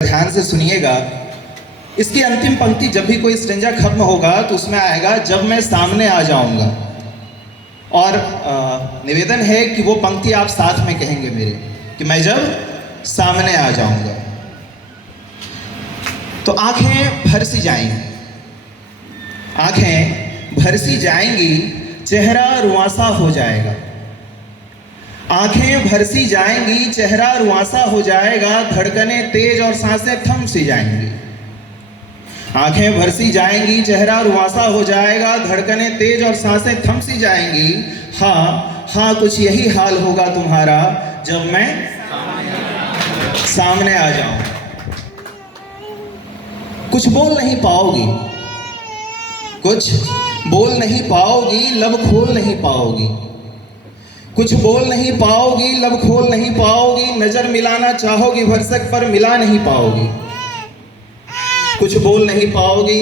ध्यान से सुनिएगा। इसकी अंतिम पंक्ति जब भी कोई स्टेंजा खत्म होगा तो उसमें आएगा जब मैं सामने आ जाऊंगा। और निवेदन है कि वो पंक्ति आप साथ में कहेंगे मेरे, कि मैं जब सामने आ जाऊंगा। तो आंखें भर सी जाएंगी, आंखें भर सी जाएंगी, चेहरा रुआंसा हो जाएगा। आंखें भर सी जाएंगी, चेहरा रुआंसा हो जाएगा, धड़कनें तेज और सांसें थम सी जाएंगी। आंखें भर सी जाएंगी, चेहरा रुआंसा हो जाएगा, धड़कनें तेज और सांसें थम सी जाएंगी। हाँ हाँ, कुछ यही हाल होगा तुम्हारा जब मैं सामने आ जाऊं। कुछ बोल नहीं पाओगी, कुछ बोल नहीं पाओगी, लब खोल नहीं पाओगी। कुछ बोल नहीं पाओगी, लब खोल नहीं पाओगी, नजर मिलाना चाहोगी भरसक पर मिला नहीं पाओगी। कुछ बोल नहीं पाओगी,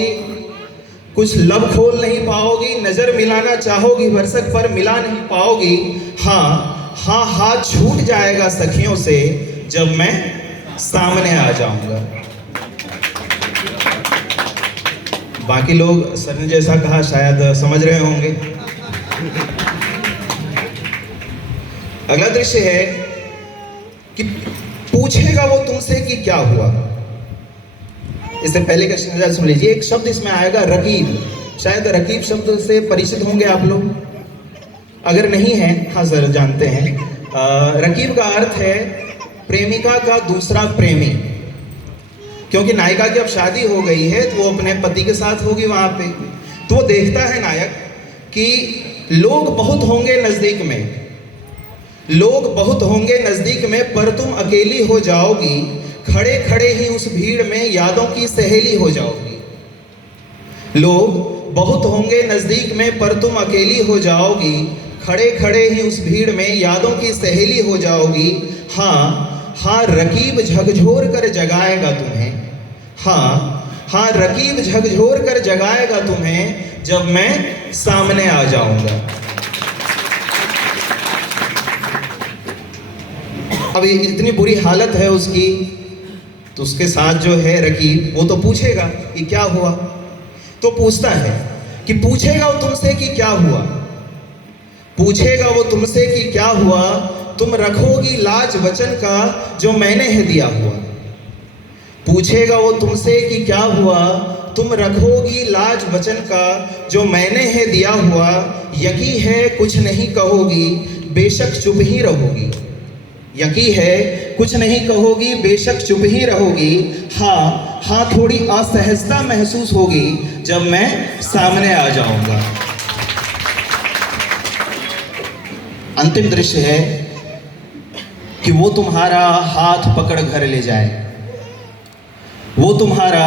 कुछ लब खोल नहीं पाओगी, नजर मिलाना चाहोगी भरसक पर मिला नहीं पाओगी। हाँ हाँ, हाथ छूट जाएगा सखियों से जब मैं सामने आ जाऊंगा। बाकी लोग सर ने जैसा कहा शायद समझ रहे होंगे। अगला दृश्य है कि पूछेगा वो तुमसे कि क्या हुआ। इससे पहले का स्टेंजा सुन लीजिए। एक शब्द इसमें आएगा रकीब। शायद रकीब शब्द से परिचित होंगे आप लोग, अगर नहीं है हाँ सर जानते हैं। रकीब का अर्थ है प्रेमिका का दूसरा प्रेमी। क्योंकि नायिका की अब शादी हो गई है तो वो अपने पति के साथ होगी वहां पे। तो वो देखता है नायक कि लोग बहुत होंगे नजदीक में, लोग बहुत होंगे नजदीक में, पर तुम अकेली हो जाओगी। खड़े खड़े ही उस भीड़ में यादों की सहेली हो जाओगी। लोग बहुत होंगे नजदीक में, पर तुम अकेली हो जाओगी। खड़े खड़े ही उस भीड़ में यादों की सहेली हो जाओगी। हाँ हाँ, रकीब झकझोर कर जगाएगा तुम्हें। हाँ हाँ, रकीब झकझोर कर जगाएगा तुम्हें जब मैं सामने आ जाऊंगा। अब इतनी बुरी हालत है उसकी, तो उसके साथ जो है रकीब, वो तो पूछेगा कि क्या हुआ। तो पूछता है कि पूछेगा वो तुमसे कि क्या हुआ। पूछेगा वो तुमसे कि क्या हुआ, तुम रखोगी लाज वचन का जो मैंने है दिया हुआ। पूछेगा वो तुमसे कि क्या हुआ, तुम रखोगी लाज वचन का जो मैंने है दिया हुआ। यकी है कुछ नहीं कहोगी, बेशक चुप ही रहोगी। यकी है कुछ नहीं कहोगी, बेशक चुप ही रहोगी। हाँ हाँ, थोड़ी असहजता महसूस होगी जब मैं सामने आ जाऊंगा। अंतिम दृश्य है कि वो तुम्हारा हाथ पकड़ घर ले जाए। वो तुम्हारा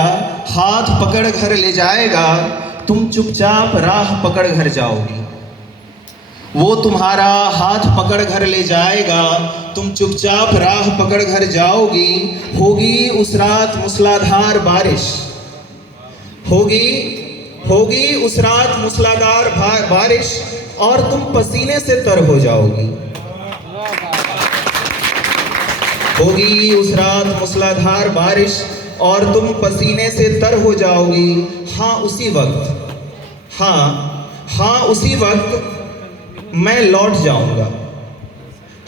हाथ पकड़ घर ले जाएगा, तुम चुपचाप राह पकड़ घर जाओगी। वो तुम्हारा हाथ पकड़ घर ले जाएगा, तुम चुपचाप राह पकड़ घर जाओगी। होगी उस रात मूसलाधार बारिश, होगी उस रात मूसलाधार बारिश, और तुम पसीने से तर हो जाओगी। होगी उस रात मूसलाधार बारिश और तुम पसीने से तर हो जाओगी। हाँ उसी वक्त, हाँ उसी वक्त मैं लौट जाऊंगा।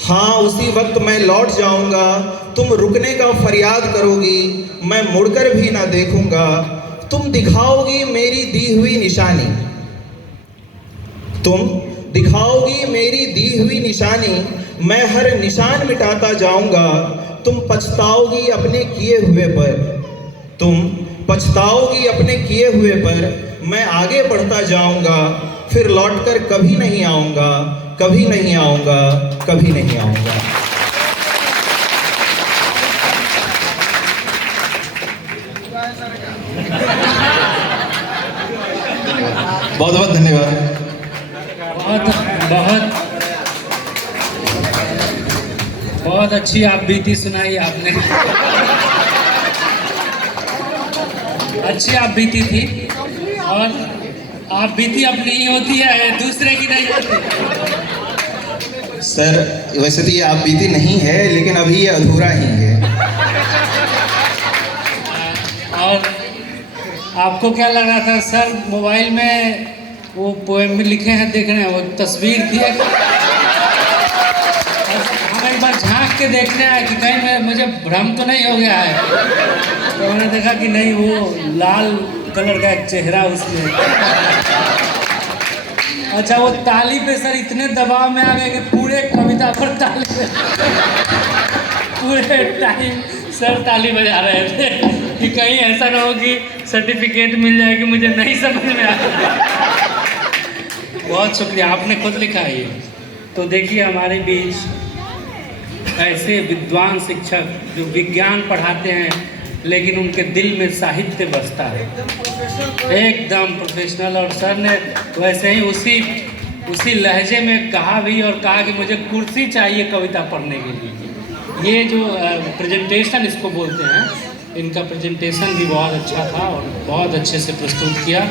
हाँ उसी वक्त मैं लौट जाऊंगा। तुम रुकने का फरियाद करोगी, मैं मुड़कर भी ना देखूंगा। तुम दिखाओगी मेरी दी हुई निशानी, तुम दिखाओगी मेरी दी हुई निशानी, मैं हर निशान मिटाता जाऊंगा। तुम पछताओगी अपने किए हुए पर, तुम पछताओगी अपने किए हुए पर, मैं आगे बढ़ता जाऊंगा। फिर लौटकर कभी नहीं आऊंगा, कभी नहीं आऊंगा, कभी नहीं आऊंगा। बहुत बहुत धन्यवाद। बहुत अच्छी आप बीती सुनाई आपने। अच्छी आप बीती थी, और आप बीती अपनी ही होती है, दूसरे की नहीं होती। सर वैसे तो ये आप बीती नहीं है, लेकिन अभी ये अधूरा ही है। और आपको क्या लग रहा था सर मोबाइल में वो पोएम लिखे हैं देख रहे हैं, वो तस्वीर थी हम एक बार झांक के देखने आए कि कहीं मुझे भ्रम तो नहीं हो गया है, तो मैंने देखा कि नहीं, वो लाल कलर का एक चेहरा उसमें। अच्छा, वो ताली पे सर इतने दबाव में आ गए कि पूरे कविता पर ताली पूरे टाइम सर ताली बजा रहे थे कि कहीं ऐसा ना हो कि सर्टिफिकेट मिल जाए कि मुझे नहीं समझ में आया। बहुत शुक्रिया, आपने खुद लिखा है ये। तो देखिए हमारे बीच ऐसे विद्वान शिक्षक जो विज्ञान पढ़ाते हैं लेकिन उनके दिल में साहित्य बसता है, एकदम प्रोफेशनल। और सर ने वैसे ही उसी लहजे में कहा भी, और कहा कि मुझे कुर्सी चाहिए कविता पढ़ने के लिए। ये जो प्रेजेंटेशन इसको बोलते हैं, इनका प्रेजेंटेशन भी बहुत अच्छा था और बहुत अच्छे से प्रस्तुत किया।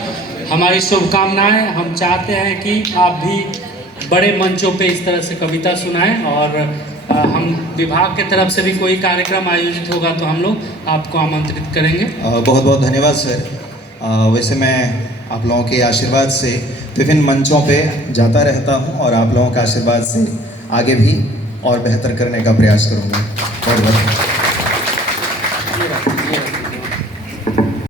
हमारी शुभकामनाएं। हम चाहते हैं कि आप भी बड़े मंचों पे इस तरह से कविता सुनाएं, और हम विभाग के तरफ से भी कोई कार्यक्रम आयोजित होगा तो हम लोग आपको आमंत्रित करेंगे। बहुत बहुत धन्यवाद सर। वैसे मैं आप लोगों के आशीर्वाद से विभिन्न मंचों पे जाता रहता हूं, और आप लोगों के आशीर्वाद से आगे भी और बेहतर करने का प्रयास करूंगा। बहुत बहुत